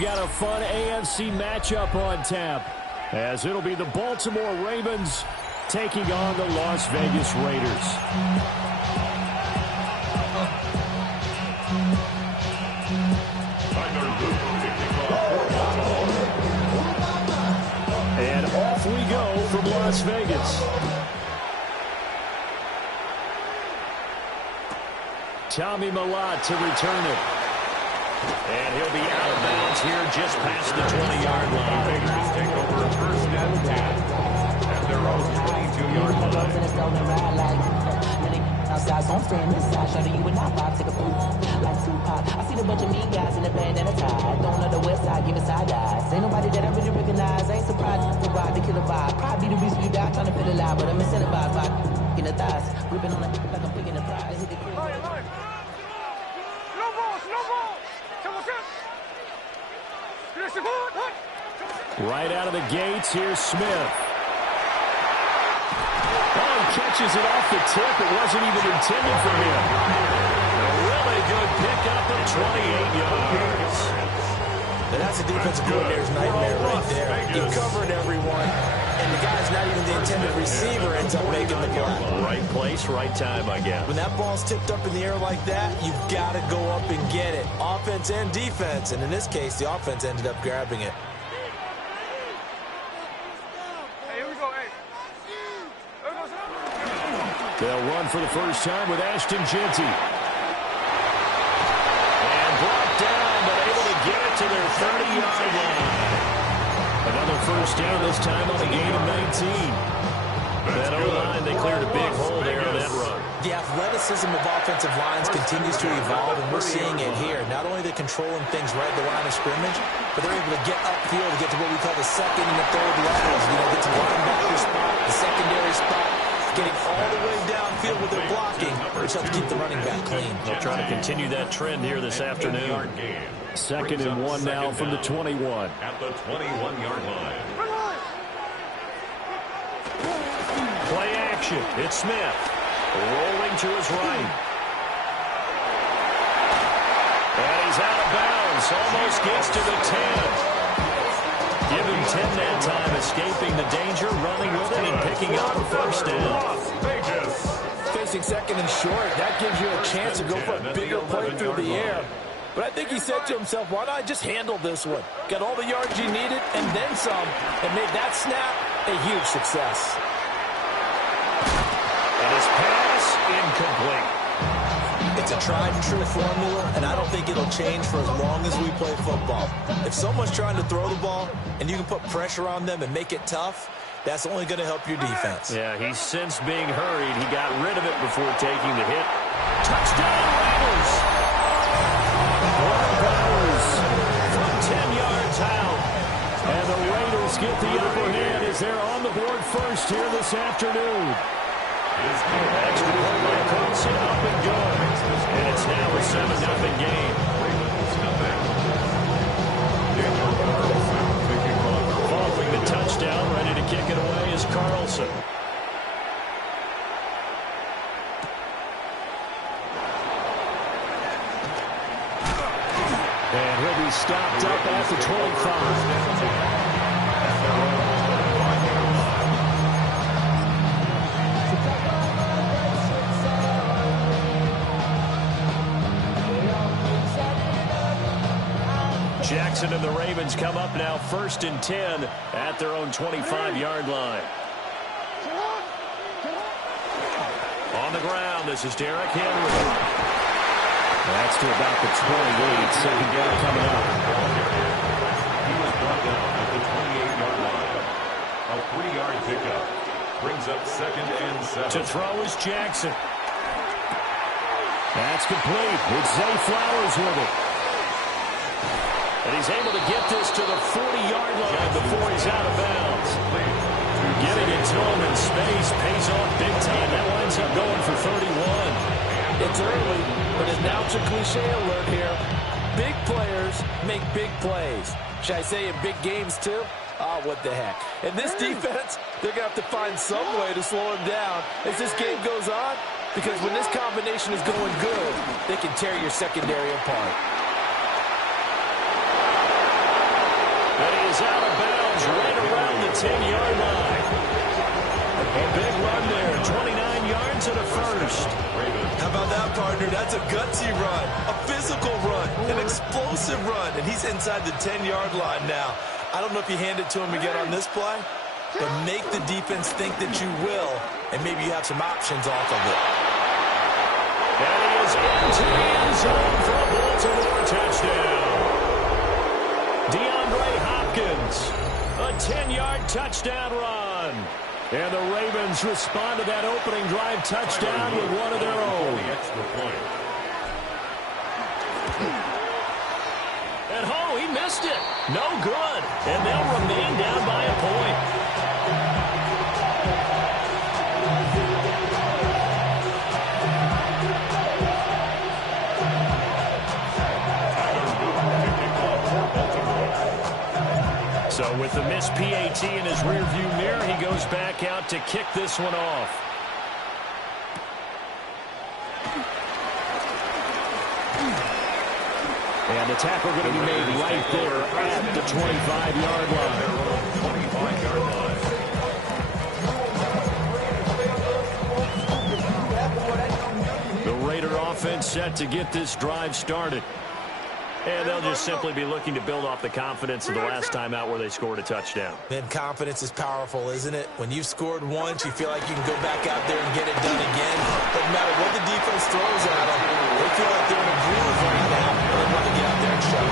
Got a fun AFC matchup on tap, as it'll be the Baltimore Ravens taking on the Las Vegas Raiders. And off we go from Las Vegas. Tommy Millott to return it. And he'll be out of bounds here just past the 20-yard line. Vegas take over first and 10 at their own 22-yard line. Outside, so I'm staying this side. Show you and I vibe, take a food like Tupac. I see the bunch of mean guys in the band and a tie. Don't know the west side, give me side eyes. Ain't nobody that I really recognize. I ain't surprised to ride the killer vibe. Probably the reason you die trying to feel alive, but I'm incentivized by in the thighs, gripping on it like I'm picking the prize. Hit the crib. Right out of the gates, here's Smith. Oh, he catches it off the tip. It wasn't even intended for him. A really good pickup of 28 yards. And that's a defensive coordinator's nightmare right there. You're covering everyone, and the guy's not even the intended receiver ends up making the play. Right place, right time, I guess. When that ball's tipped up in the air like that, you've got to go up and get it. Offense and defense, and in this case, the offense ended up grabbing it. They'll run for the first time with Ashton Jeanty. And brought down, but able to get it to their 30-yard line. Another first down, this time on a gain of 19. That O-line, they cleared a big hole there on that run. The athleticism of offensive lines continues to evolve, and we're seeing it here. Not only are they controlling things right at the line of scrimmage, but they're able to get upfield to get to what we call the second and the third levels. You know, get to the linebacker spot, the secondary spot, getting all the way downfield with their blocking, which helps keep the running back clean. They'll try to continue that trend here this afternoon. Second and 1 now from the 21. At the 21-yard line. Play action. It's Smith. Rolling to his right. And he's out of bounds. Almost gets to the 10. Give him 10 that time, escaping the danger, running with it, and picking up a first down. Facing second and short, that gives you a chance to go for a bigger play through the air. But I think he said to himself, why not just handle this one? Got all the yards you needed and then some, and made that snap a huge success. And his pass incomplete. It's a tried-and-true formula, and I don't think it'll change for as long as we play football. If someone's trying to throw the ball and you can put pressure on them and make it tough, that's only going to help your defense. Yeah, he's since being hurried. He got rid of it before taking the hit. Touchdown, Raiders! Bowers from 10 yards out. And the Raiders get the upper hand as they're on the board first here this afternoon. Extra point by Coulson, up and good. And it's now a 7-0 game. Following the touchdown, ready to kick it away is Carlson. And he'll be stopped up at the 25. Jackson and the Ravens come up now first and 10 at their own 25-yard line. On the ground, this is Derrick Henry. That's to about the 28. Second down coming up. He was brought down at the 28-yard line. A 3-yard pickup brings up second and 7. To throw is Jackson. That's complete. It's Zay Flowers with it. And he's able to get this to the 40-yard line before he's out of bounds. Getting it to him in space pays off big time. That winds up going for 31. It's early, but it's now a cliche alert here. Big players make big plays. Should I say in big games too? Oh, what the heck. And this defense, they're going to have to find some way to slow him down as this game goes on, because when this combination is going good, they can tear your secondary apart. A big run there, 29 yards and a first. How about that, partner? That's a gutsy run, a physical run, an explosive run, and he's inside the 10-yard line now. I don't know if you hand it to him again on this play, but make the defense think that you will, and maybe you have some options off of it. And he is into the end zone for a Baltimore touchdown. DeAndre Hopkins, a 10-yard touchdown run. And the Ravens respond to that opening drive touchdown with one of their own. And he missed it. No good. And they'll remain down by a point. So with the missed PAT in his rearview mirror, he goes back out to kick this one off. And the tackle going to be made right there at the 25-yard line. The Raider offense set to get this drive started. And they'll just simply be looking to build off the confidence of the last time out where they scored a touchdown. And confidence is powerful, isn't it? When you've scored once, you feel like you can go back out there and get it done again. Doesn't matter what the defense throws at them. They feel like they're in a groove right now, and they want to get out there and show.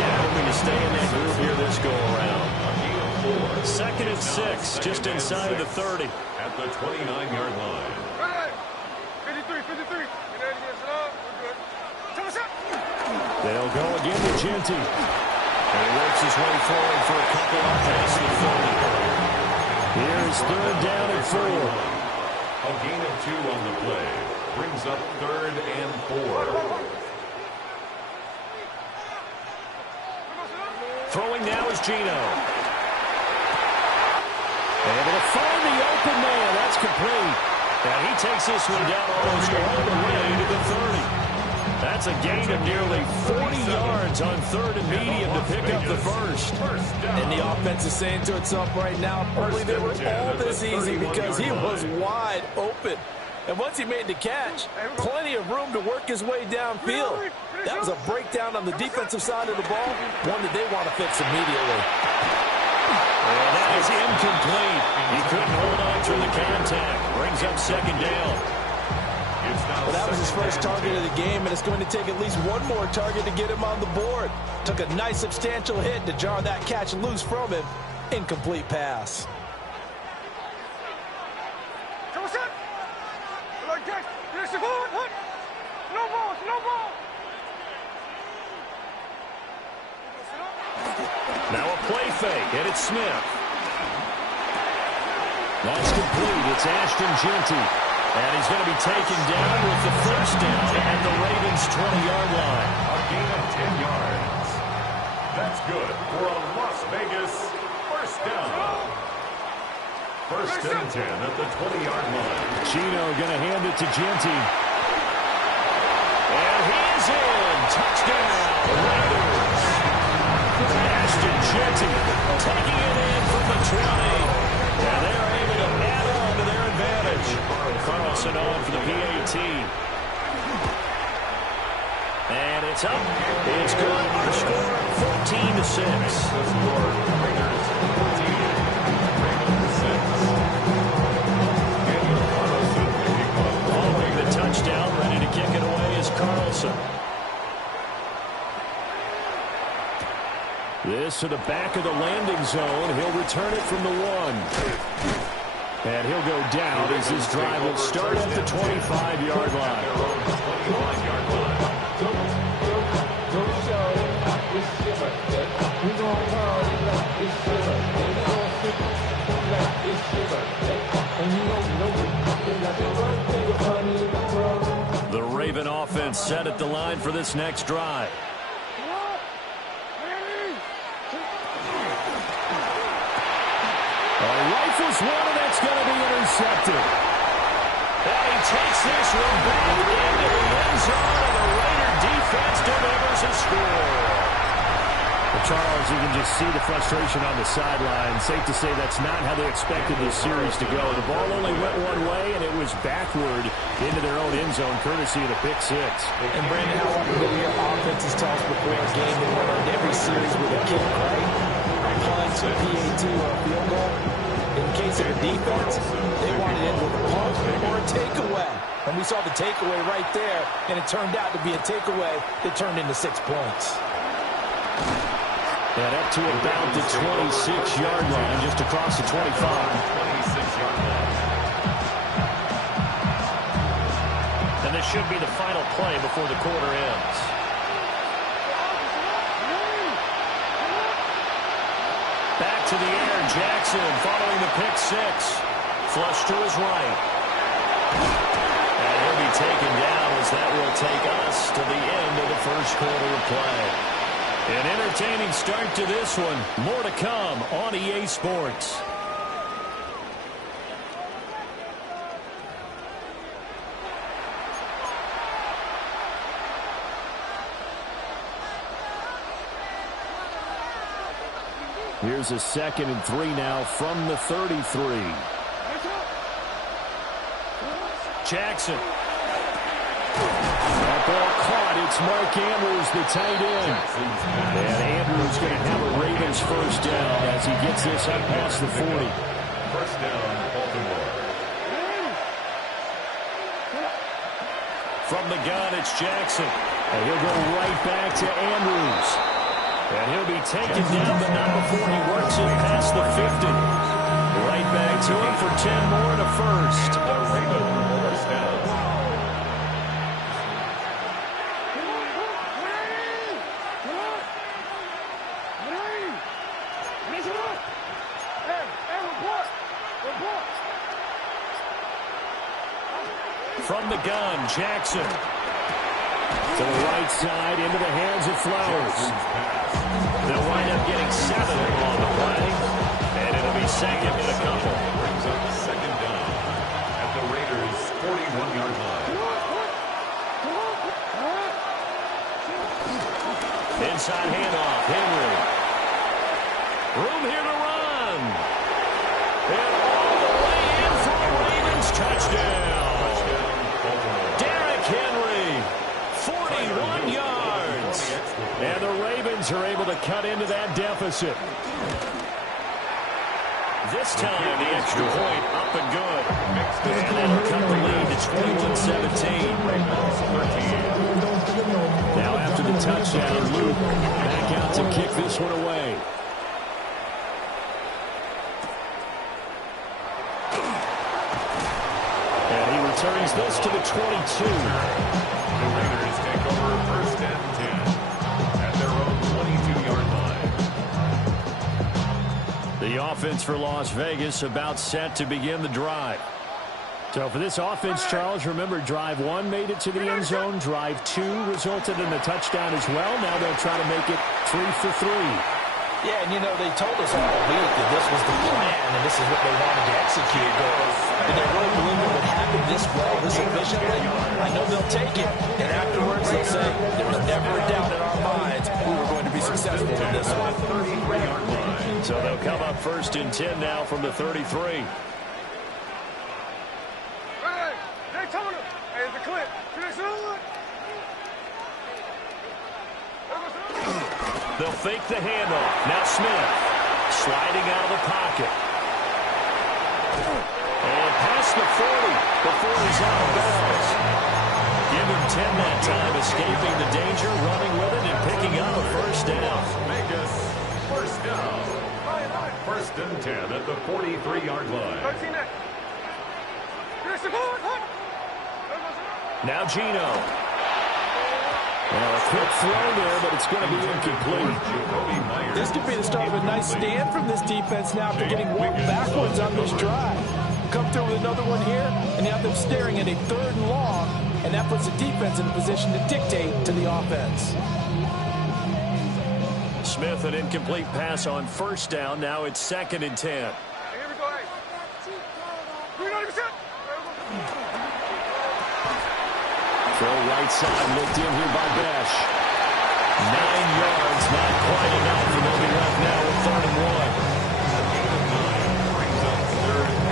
Yeah, hoping to stay in that groove here this go-around. 2nd and 6, just inside of the 30. At the 29-yard line. 53. They'll go again to Genty. And he works his way forward for a couple on past the 30. Here's 3rd down and 4. A gain of 2 on the play. Brings up 3rd and 4. Throwing now is Geno. Able to find the open man. That's complete. And he takes this one down almost all the way to the 30. That's a gain of nearly 40 yards on 3rd and medium to pick up the first. And the offense is saying to itself right now, probably they were all this easy because he was wide open. And once he made the catch, plenty of room to work his way downfield. That was a breakdown on the defensive side of the ball, one that they want to fix immediately. And that is incomplete. He couldn't hold on through the contact. Brings up 2nd down. Well, that was his first target of the game, and it's going to take at least one more target to get him on the board. Took a nice substantial hit to jar that catch loose from him. Incomplete pass. Now a play fake, and it's Smith. That's complete. It's Ashton Genty. And he's going to be taken down with the 1st down at the Ravens' 20-yard line. A gain of 10 yards. That's good for a Las Vegas 1st down. 1st and 10 at the 20-yard line. Geno going to hand it to Genty. And he is in. Touchdown, Raiders. Ashton Genty taking it in from the 20. And they are able to add on to their advantage. Carlson on for the PAT. And it's up. It's good. Our score, 14-6. The score, Raiders 14, Ravens 6. Following the touchdown, ready to kick it away is Carlson. This to the back of the landing zone. He'll return it from the 1. And he'll go down as this drive will start at the 25-yard line. The Raven offense set at the line for this next drive. Rifles one, and that's going to be intercepted. And he takes this one back into the end zone, and the Raider defense delivers a score. Charles, you can just see the frustration on the sideline. Safe to say that's not how they expected this series to go. The ball only went one way, and it was backward into their own end zone, courtesy of the pick six. And Brandon, how often do your offenses tell us before a game they want to end every series with a kick, right? A punt, a PAT, or a field goal. In case of the defense, they wanted it with a punt or a takeaway. And we saw the takeaway right there, and it turned out to be a takeaway that turned into 6 points. And up to about the 26-yard line, just across the 25. 26-yard line. And this should be the final play before the quarter ends. Back to the air, Jackson following the pick six. Flush to his right. And he'll be taken down as that will take us to the end of the first quarter of play. An entertaining start to this one. More to come on EA Sports. Here's a 2nd and 3 now from the 33. Jackson. That ball caught. It's Mark Andrews, the tight end. And Andrews going to have a Ravens first down as he gets this up past the 40. First down, Baltimore. From the gun, it's Jackson. And he'll go right back to Andrews. And he'll be taken down, but not before he works it past the 50. Right back to him for 10 more and a first. The Ravens first down. From the gun, Jackson. To the right side, into the hands of Flowers. They'll wind up getting 7 on the play. And it'll be second and a couple. Brings up second down at the Raiders' 41-yard line. Inside handoff, Henry. Room here to run. And all the way in for a Ravens touchdown. Derrick Henry, 41 yards. And the Ravens are able to cut into that deficit. This time, the extra point up and good. And that'll cut the lead to 21-17. Now after the touchdown, Luke back out to kick this one away. And he returns this to the 22. The Raiders take over first and 10 at their own 22-yard line. The offense for Las Vegas about set to begin the drive. So for this offense, Charles, remember drive 1 made it to the end zone. Drive 2 resulted in a touchdown as well. Now they'll try to make it 3 for 3. Yeah, and you know, they told us all week that this was the plan and this is what they wanted to execute. Did they really believe it would happen this well, this efficiently? I know they'll take it, and afterwards they'll say, there was never a doubt in our minds we were going to be successful in this one. So they'll come up first and 10 now from the 33. They'll fake the handoff. Now Smith sliding out of the pocket. And past the 40 before he's out of bounds. Give him 10 that time, escaping the danger, running with it, and picking up a first down. Vegas, first down. First and 10 at the 43-yard line. Now Geno. Well, a quick throw there, but it's going to be incomplete. This could be the start of a nice stand from this defense now after getting one backwards on this drive. Come through with another one here, and you have them staring at a 3rd and long, and that puts the defense in a position to dictate to the offense. Smith, an incomplete pass on first down. Now it's 2nd and 10. Here we go. Throw right side, looked in here by Besh. yards, not quite enough, and they'll be left now with 3rd and 1. Brings up 3rd and 1.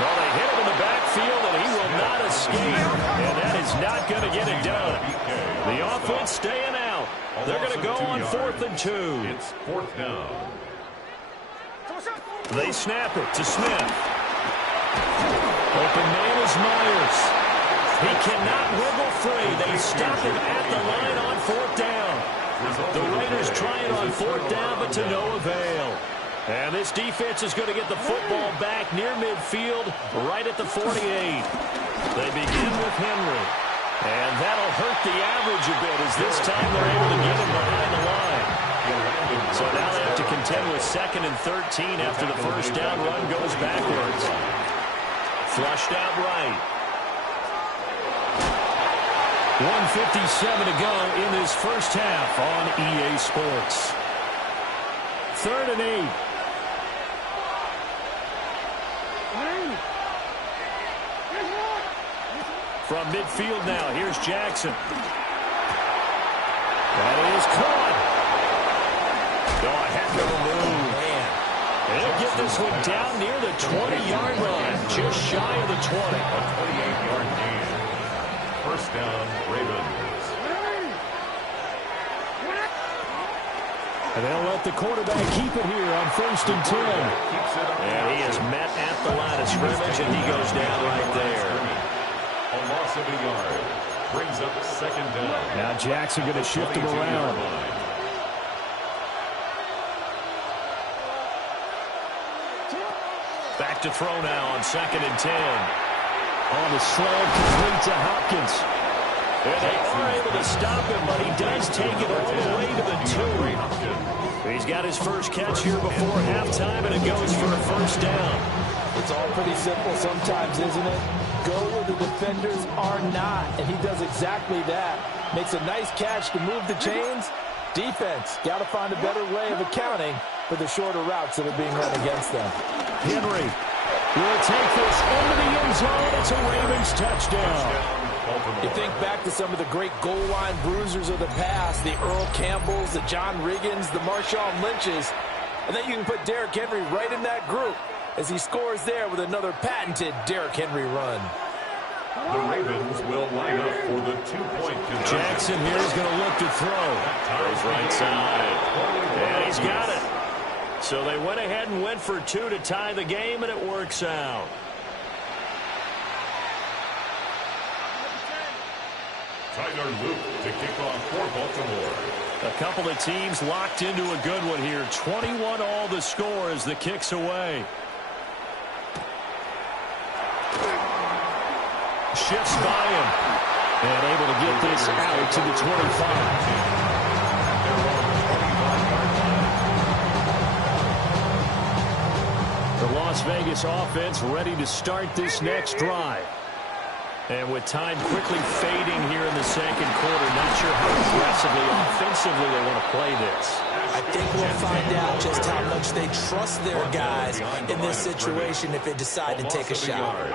Well, they hit him in the backfield, and he will not escape. And that is not going to get it done. The offense staying out. They're going to go on 4th and 2. It's 4th down. They snap it to Smith. Open man is Myers. He cannot wiggle free. They stop him at the line on 4th down. The Raiders try it on 4th down, but to no avail. And this defense is going to get the football back near midfield, right at the 48. They begin with Henry. And that'll hurt the average a bit, as this time they're able to get him behind the line. So now they have to contend with 2nd and 13 after the first down run goes backwards. Flushed out right. 1:57 to go in this first half on EA Sports. 3rd and 8. From midfield now, here's Jackson. That is caught. No, a heck of a move. And he'll get this one down near the 20-yard line, just shy of the 20. A 28-yard gain. First down, Ravens. And they'll let the quarterback keep it here on 1st and 10. And he is met at the line of scrimmage, and he goes down right there. A loss of a yard. Brings up 2nd down. Now Jackson going to shift him around. Back to throw now on 2nd and 10. On the slant, complete to Hopkins. And they are able to stop him, but he does take it all the way to the 2. He's got his first catch here before halftime, and it goes for a first down. It's all pretty simple sometimes, isn't it? Go where the defenders are not, and he does exactly that. Makes a nice catch to move the chains. Defense, got to find a better way of accounting for the shorter routes that are being run against them. Henry will take this into the end zone. It's a Ravens touchdown. You think back to some of the great goal line bruisers of the past, the Earl Campbells, the John Riggins, the Marshawn Lynches, and then you can put Derrick Henry right in that group as he scores there with another patented Derrick Henry run. The Ravens will line up for the 2-point conversion. Jackson here is going to look to throw. Goes right side. And he's got it. So they went ahead and went for 2 to tie the game, and it works out. Tyler Luke to kick off for Baltimore. A couple of teams locked into a good one here. 21 all the score as the kick's away. Shifts by him. And able to get this out to the 25. The Las Vegas offense ready to start this next drive. And with time quickly fading here in the second quarter, not sure how aggressively, offensively they want to play this. I think we'll find out just how much they trust their guys in this situation if they decide to take a shot.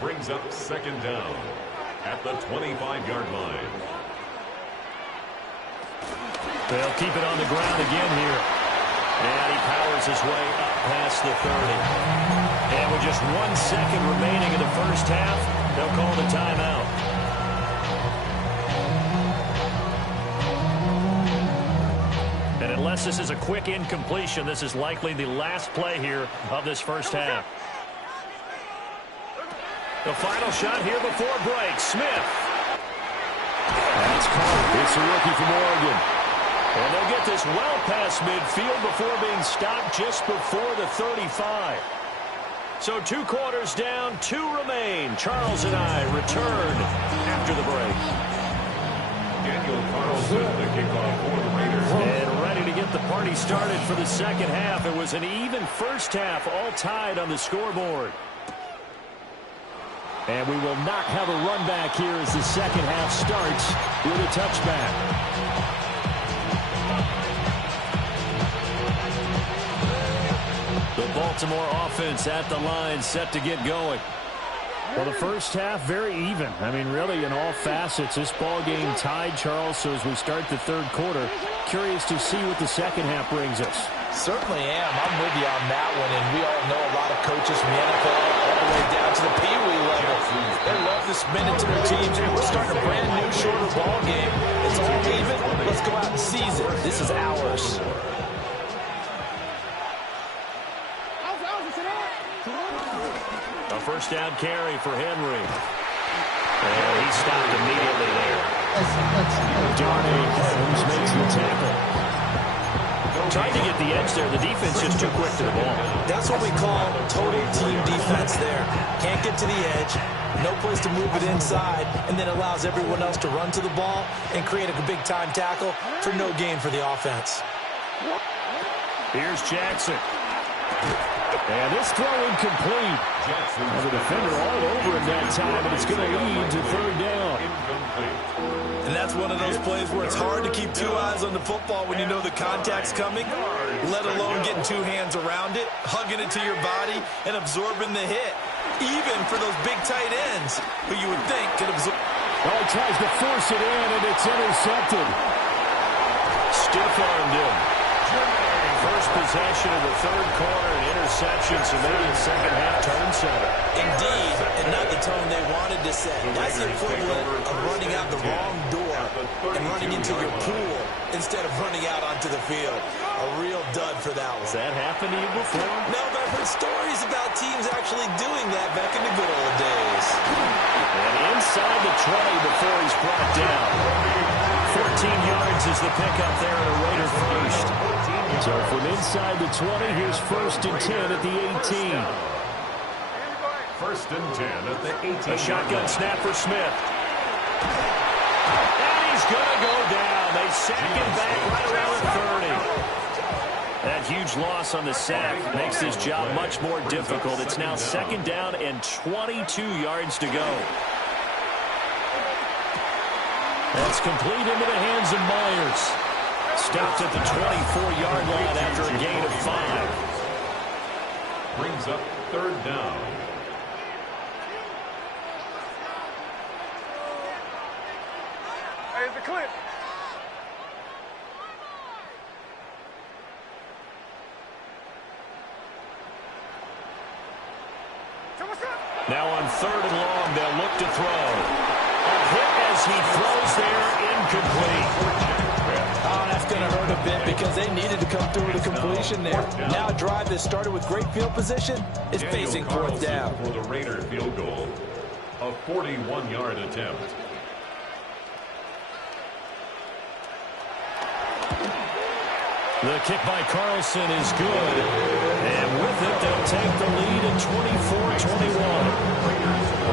Brings up 2nd down at the 25-yard line. They'll keep it on the ground again here. And he powers his way up past the 30. And with just 1 second remaining in the first half, they'll call the timeout. And unless this is a quick incompletion, this is likely the last play here of this first half. The final shot here before break. Smith. That's caught. It's a rookie from Oregon. And they'll get this well past midfield before being stopped just before the 35. So 2 quarters down, 2 remain. Charles and I return after the break. Daniel Carlson to kick off for the Raiders. And ready to get the party started for the second half. It was an even first half, all tied on the scoreboard. And we will not have a run back here as the second half starts with a touchback. The Baltimore offense at the line, set to get going. Well, the first half, very even. I mean, really, in all facets, this ball game tied, Charles. So as we start the third quarter, curious to see what the second half brings us. Certainly am. I'm with you on that one, and we all know a lot of coaches from the NFL all the way down to the Pee Wee level. They love to spin it to their teams. We're starting a brand new, shorter ball game. It's all even. Let's go out and seize it. This is ours. A first down carry for Henry. And he stopped immediately there. Darnay Holmes makes the tackle. Trying to get the edge there. The defense just too quick to the ball. That's what we call total team defense there. Can't get to the edge, no place to move it inside, and then allows everyone else to run to the ball and create a big-time tackle for no gain for the offense. Here's Jackson. And this throw incomplete. The defender all over him that time, and it's going to lead to third down. And that's one of those plays where it's hard to keep two eyes on the football when you know the contact's coming, let alone getting two hands around it, hugging it to your body, and absorbing the hit, even for those big tight ends who you would think could absorb. Oh, he tries to force it in, and it's intercepted. Stiff-armed him. First possession of the third quarter, an interception, so maybe a second-half turn center. Indeed, and not the tone they wanted to set. That's the equivalent of running out the wrong door and running into your pool instead of running out onto the field. A real dud for that one. Has that happened to you before? No, but I've heard stories about teams actually doing that back in the good old days. And inside the 20 before he's brought down. 14 yards is the pickup there at a Raider first. So from inside the 20, here's first and 10 at the 18. First and 10 at the 18. A shotgun snap for Smith. And he's going to go down. They sack him back right around the 30. That huge loss on the sack makes this job much more difficult. It's now second down and 22 yards to go. That's complete into the hands of Myers. Stopped at the 24-yard line after a gain of 5. Brings up third down. Hey, the clip. Now on third and long, they'll look to throw. A hit as he throws there, incomplete. Oh, that's going to hurt a bit because they needed to come through with a completion there. Now a drive that started with great field position is facing fourth down. For the Raider field goal, a 41-yard attempt. The kick by Carlson is good. And with it, they'll take the lead at 24-21.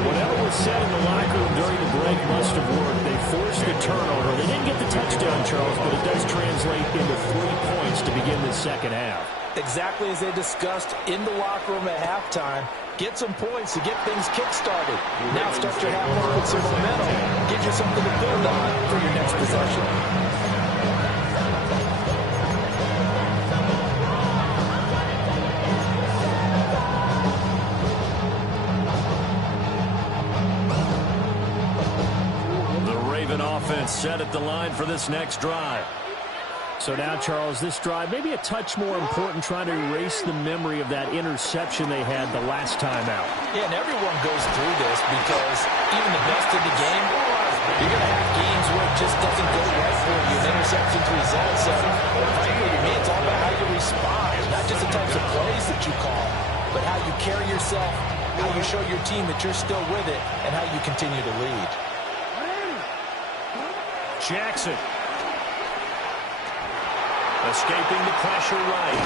Whatever was said in the locker room during the break must have worked. They forced the turnover. They didn't get the touchdown, Charles, but it does translate into 3 points to begin the second half. Exactly as they discussed in the locker room at halftime. Get some points to get things kick-started. Now start your half off with some momentum. Get you something to build on for your next possession. Offense set at the line for this next drive. So now, Charles, this drive maybe a touch more important, trying to erase the memory of that interception they had the last time out. Yeah, and everyone goes through this because even the best in the game, you're going to have games where it just doesn't go right for you. An interception's result. So, frankly, to me, it's all about how you respond. Not just the types of plays that you call, but how you carry yourself, how you show your team that you're still with it, and how you continue to lead. Jackson. Escaping the pressure right.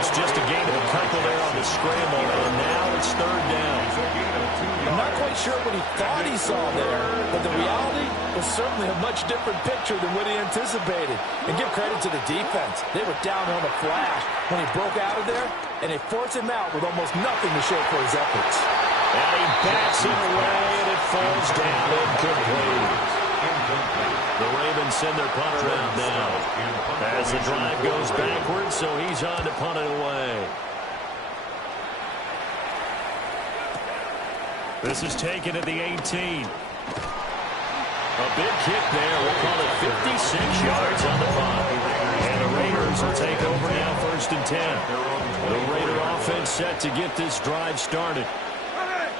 It's just a gain of a couple there on the scramble, and now it's third down. I'm not quite sure what he thought he saw there, but the reality was certainly a much different picture than what he anticipated. And give credit to the defense. They were down on a flash when he broke out of there, and they forced him out with almost nothing to show for his efforts. And he bats it away, and it falls down incomplete. The Ravens send their punter out now as the drive goes backwards, so he's on to punt it away. This is taken at the 18. A big kick there. We'll call it 56 yards on the punt. And the Raiders will take over now, 1st and 10. The Raider offense set to get this drive started.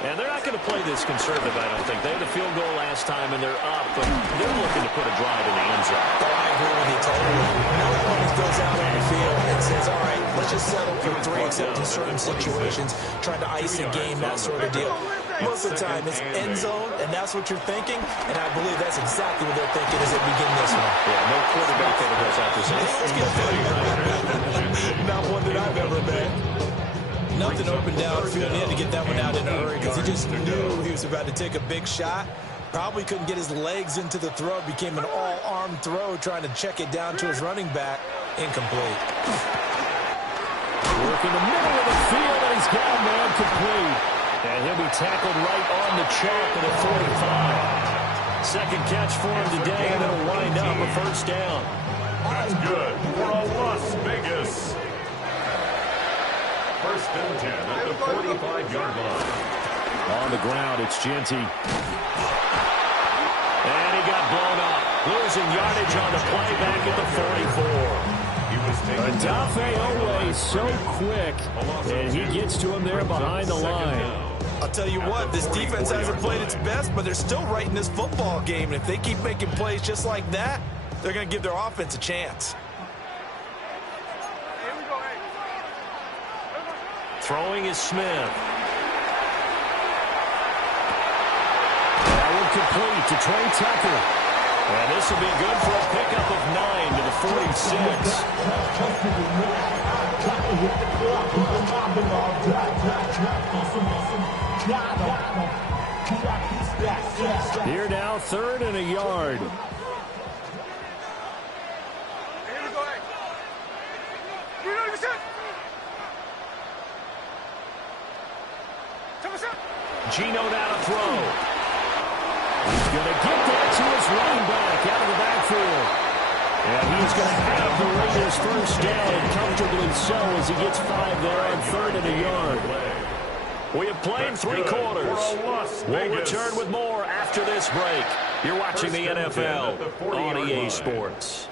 And they're not going to play this conservative, I don't think. They had a field goal last time, and they're up, but they're looking to put a drive in the end zone. Oh, I agree with you totally. No one goes out on the field and says, all right, let's just settle for 3, except in certain situations, trying to ice a game, that sort of deal. Most of the time, it's end zone, and that's what you're thinking, and I believe that's exactly what they're thinking as they begin this one. Yeah, no quarterback ever goes out there saying, let's get Not one that I've ever met. Nothing open downfield. He had to get that one out in a hurry because he just knew he was about to take a big shot. Probably couldn't get his legs into the throw. Became an all-arm throw trying to check it down to his running back. Incomplete. Work in the middle of the field, and he's got a man complete. And he'll be tackled right on the chalk at the 45. Second catch for him today, and it'll wind up a 1st down. That's good for a Las Vegas. 1st and 10 at the 45-yard line. On the ground, it's Genty. And he got blown up. Losing yardage on the play back at the 44. Adafe Owe so quick, and he gets to him there behind the line. I'll tell you what, this defense hasn't played its best, but they're still right in this football game. And if they keep making plays just like that, they're going to give their offense a chance. Throwing is Smith. That one complete to Trey Tucker. And this will be good for a pickup of 9 to the 46. Here now, 3rd and a yard. Gino now to throw. He's going to get that to his running back out of the backfield. And he's going to have the Raiders 1st down, and comfortably so as he gets 5 there on 3rd and a yard. We have played 3 quarters. We'll return with more after this break. You're watching the NFL on EA Sports.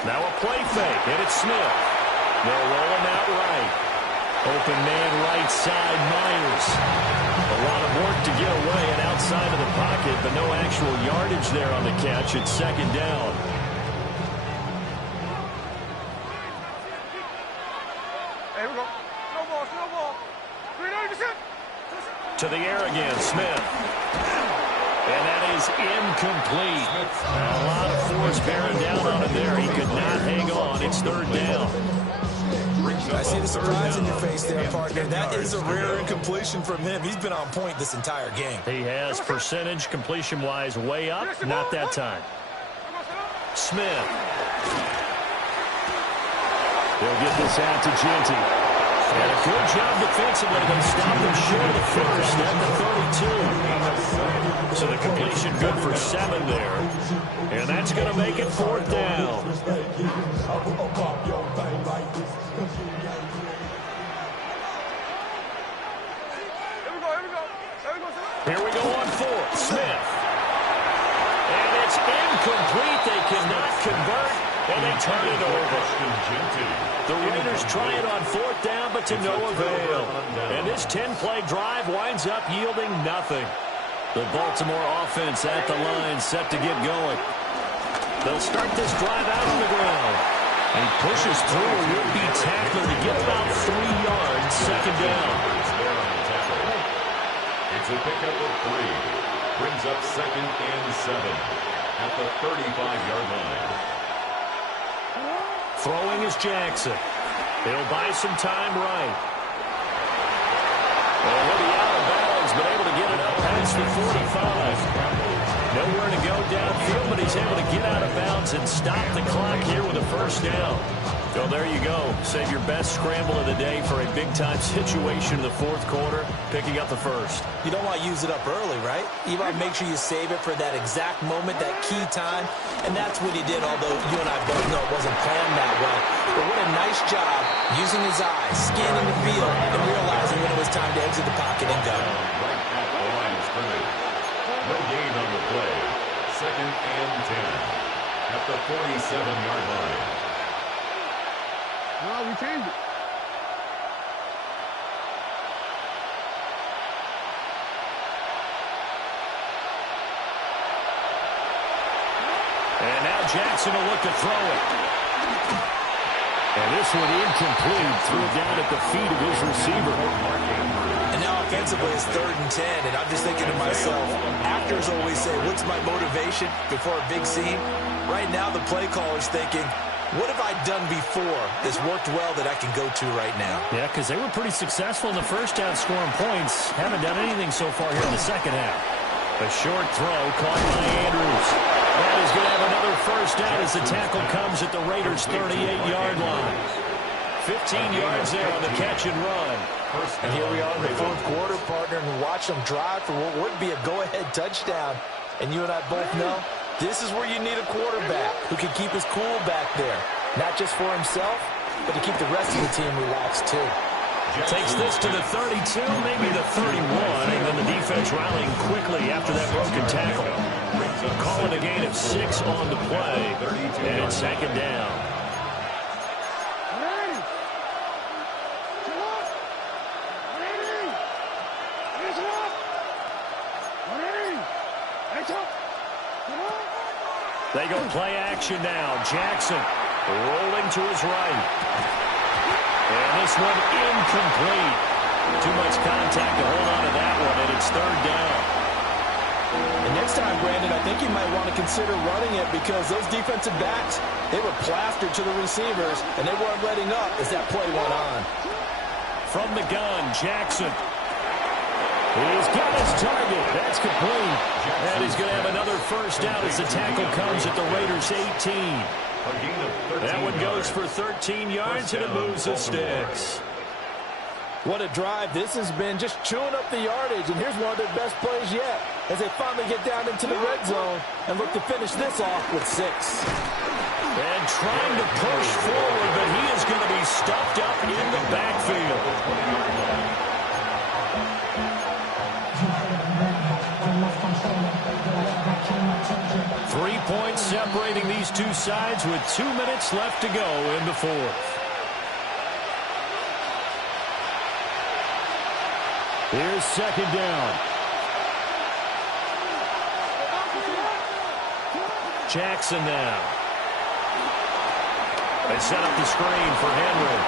Now a play fake, and it's Smith. They'll roll him out right. Open man right side, Myers. A lot of work to get away and outside of the pocket, but no actual yardage there on the catch. It's 2nd down. Here we go. No ball, no ball. To the air again, Smith. And that is incomplete. A lot of force bearing down on him there. He could not hang on. It's 3rd down. I see the surprise in your face there, partner. That is a rare incompletion from him. He's been on point this entire game. He has percentage completion-wise way up. Not that time. Smith. They'll get this out to Genty. And a good job defensively. They stop him short of the 1st at the 32. So the completion good for 7 there. And that's going to make it 4th down. Here we go on 4th. Smith. And it's incomplete. They cannot convert. And they turn it over. The Raiders try it on 4th down, but to no avail. And this 10-play drive winds up yielding nothing. The Baltimore offense at the line, set to get going. They'll start this drive out on the ground. And he pushes through a would-be tackler to get about 3 yards, 2nd down. It's a pickup of 3. Brings up 2nd and 7 at the 35-yard line. Throwing is Jackson. He'll buy some time right. And he'll be out of bounds, but able to get it up past the 45. Nowhere to go downfield, but he's able to get out of bounds and stop the clock here with a first down. So there you go. Save your best scramble of the day for a big-time situation in the fourth quarter, picking up the first. You don't want to use it up early, right? You want to make sure you save it for that exact moment, that key time. And that's what he did, although you and I both know it wasn't planned that way. But what a nice job using his eyes, scanning the field, and realizing when it was time to exit the pocket and go. Right at the line of scrimmage. No gain on the play. 2nd and 10 at the 47-yard line. No, we changed it. And now Jackson will look to throw it. And this one incomplete. Threw it down at the feet of his receiver. And now offensively it's 3rd and 10, and I'm just thinking to myself, actors always say, what's my motivation before a big scene? Right now the play caller's thinking, what have I done before that's worked well that I can go to right now? Yeah, because they were pretty successful in the first half scoring points. Haven't done anything so far here in the second half. A short throw caught by Andrews. That is going to have another first down as the tackle comes at the Raiders' 38-yard line. 15 yards there on the catch and run. And here we are in the fourth quarter, partner, and watch them drive for what would be a go-ahead touchdown. And you and I both know this is where you need a quarterback who can keep his cool back there. Not just for himself, but to keep the rest of the team relaxed too. Takes this to the 32, maybe the 31, and then the defense rallying quickly after that broken tackle. Calling a gain of 6 on the play, and it's 2nd down. They go play action now. Jackson rolling to his right. And this one incomplete. Too much contact to hold on to that one, and it's 3rd down. And next time, Brandon, I think you might want to consider running it because those defensive backs, they were plastered to the receivers, and they weren't letting up as that play went on. From the gun, Jackson. He's got his target. That's complete. And he's going to have another first down as the tackle comes at the Raiders' 18. That one goes for 13 yards, and it moves the sticks. What a drive this has been, just chewing up the yardage, and here's one of their best plays yet as they finally get down into the red zone and look to finish this off with 6. And trying to push forward, but he is going to be stuffed up in the backfield. 3 points separating these two sides with 2 minutes left to go in the fourth. Here's 2nd down. Jackson now. They set up the screen for Henry.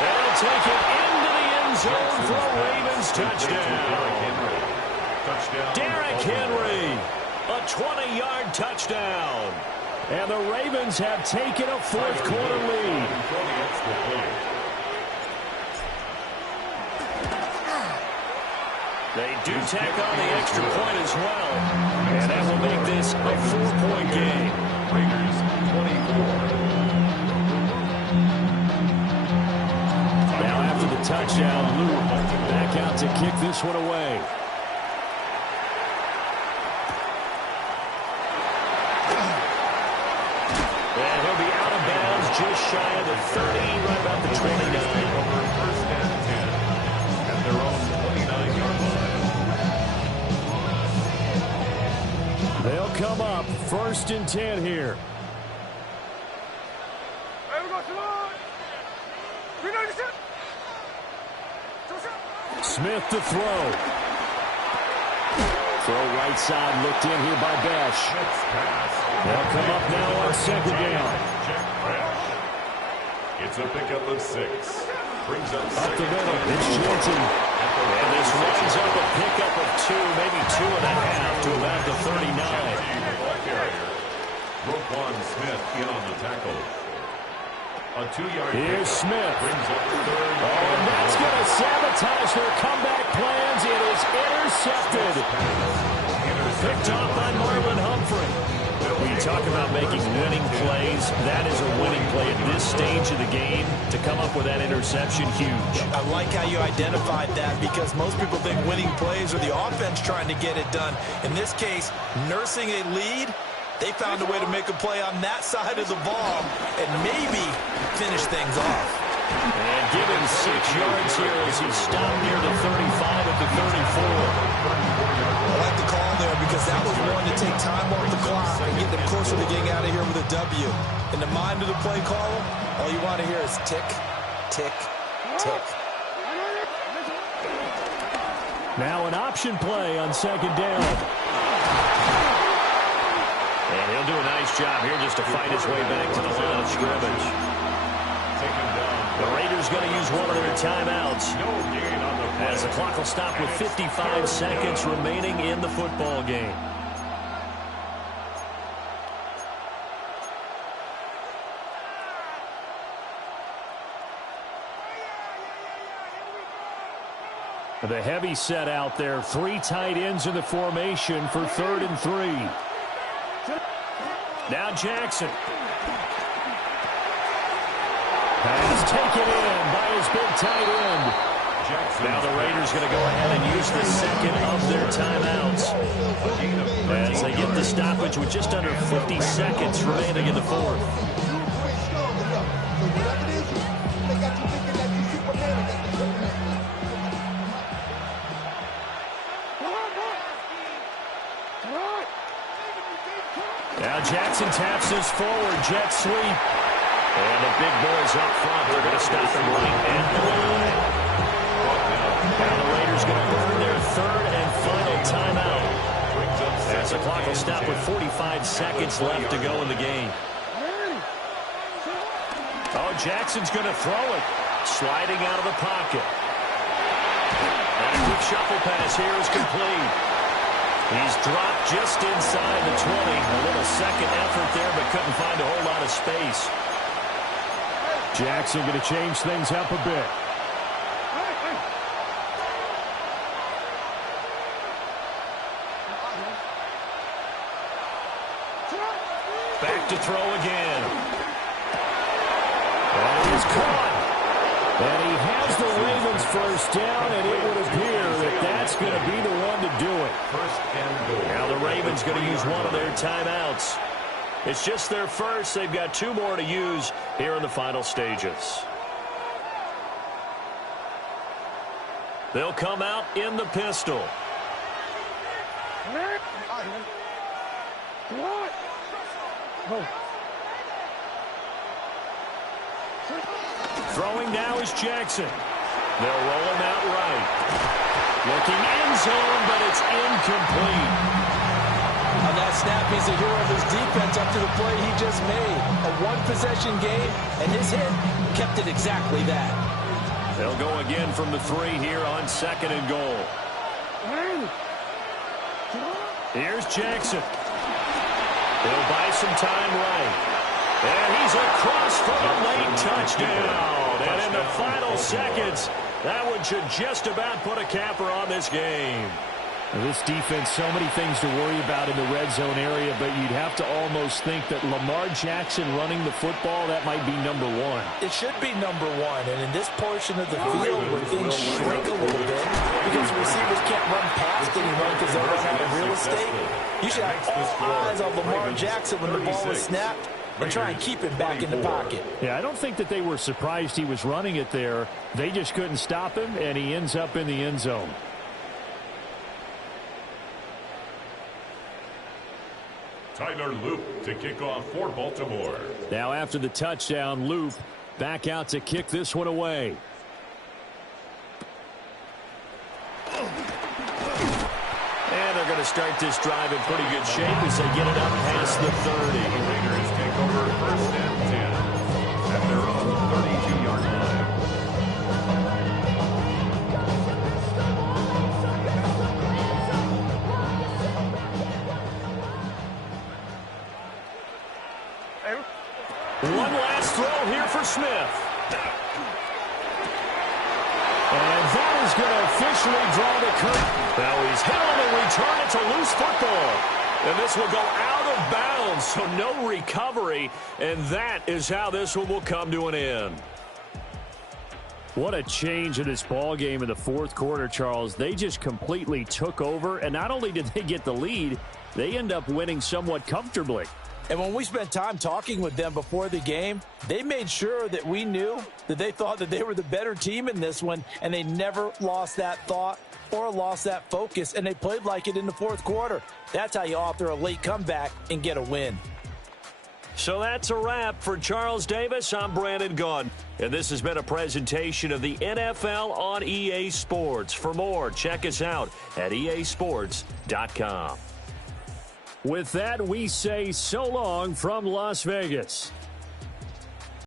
They'll take it into the end zone for a Ravens touchdown. Derrick Henry, a 20-yard touchdown. And the Ravens have taken a fourth quarter lead. They do tack on the extra point as well. And that will make this a 4-point game. Raiders 24. Now after the touchdown, Lou back out to kick this one away. And he'll be out of bounds just shy of the 30, right about the 29. Over 1st and 10 at their own 29-yard line. They'll come up 1st and 10 here. Hey, we got Salon. We know this. Smith to throw. Throw right side, looked in here by Bash. They'll come up now on 2nd down. It's a pickup of 6. Brings up Up the middle, it's Jensen. And this runs up a pickup of 2, maybe 2.5 to about the 39. Roquan Smith in on the tackle. A 2-yard Here's Smith. Brings up third. Oh, and that's going to sabotage their comeback plans. It is intercepted. Picked off by Marlon Humphrey. When you talk about making winning plays, that is a winning play at this stage of the game. To come up with that interception, huge. I like how you identified that, because most people think winning plays are the offense trying to get it done. In this case, nursing a lead, they found a way to make a play on that side of the ball and maybe finish things off. And given 6 yards here as he stopped near the 35 at the 34. I like the call there, because that was one to take time off the clock and get them closer to getting out of here with a W. In the mind of the play caller, all you want to hear is tick, tick, tick. Now an option play on second down. And he'll do a nice job here just to fight his way back to the line of scrimmage. The Raiders going to use one of their timeouts as the clock will stop with 55 seconds remaining in the football game. The heavy set out there. 3 tight ends in the formation for 3rd and 3. Now Jackson. Pass taken in by his big tight end. Now the Raiders going to go ahead and use the second of their timeouts as they get the stoppage with just under 50 seconds remaining in the fourth. Now Jackson taps this forward, jet sweep. And the big boys up front, they're going to stop him right at the line. Now the Raiders going to burn their 3rd and final timeout as the clock will stop with 45 seconds left to go in the game. Oh, Jackson's going to throw it, sliding out of the pocket. And a quick shuffle pass here is complete. He's dropped just inside the 20. A little second effort there, but couldn't find a whole lot of space. Jackson going to change things up a bit. Back to throw again. And he's caught. And he has the Ravens first down, and it would appear that that's going to be the one to do it. Now the Ravens going to use one of their timeouts. It's just their first. They've got 2 more to use here in the final stages. They'll come out in the pistol. Throwing now is Jackson. They'll roll him out right. Looking end zone, but it's incomplete. On that snap, he's the hero of his defense up to the play he just made. A 1-possession game, and his hit kept it exactly that. They'll go again from the 3 here on 2nd and goal. Here's Jackson. He'll buy some time right. And he's across for a late touchdown. And in the final seconds, that one should just about put a capper on this game. This defense, so many things to worry about in the red zone area, but you'd have to almost think that Lamar Jackson running the football, that might be number 1. It should be number 1, and in this portion of the field where things shrink a little bit because the receivers can't run past anyone because they're running out of real estate, you should have all eyes on Lamar Jackson when the ball is snapped and try and keep him back in the pocket. Yeah, I don't think that they were surprised he was running it there. They just couldn't stop him, and he ends up in the end zone. Tyler Loop to kick off for Baltimore. Now after the touchdown, Loop back out to kick this one away. And they're going to start this drive in pretty good shape as they get it up past the 30. The Raiders take over 1st and 10 at their own 32-yard line. One last throw here for Smith. And that is going to officially draw the curtain. Now he's hit on the return. It's a loose football. And this will go out of bounds, so no recovery. And that is how this one will come to an end. What a change in this ball game in the fourth quarter, Charles. They just completely took over, and not only did they get the lead, they end up winning somewhat comfortably. And when we spent time talking with them before the game, they made sure that we knew that they thought that they were the better team in this one, and they never lost that thought or lost that focus, and they played like it in the fourth quarter. That's how you author a late comeback and get a win. So that's a wrap for Charles Davis. I'm Brandon Gunn, and this has been a presentation of the NFL on EA Sports. For more, check us out at easports.com. With that, we say so long from Las Vegas.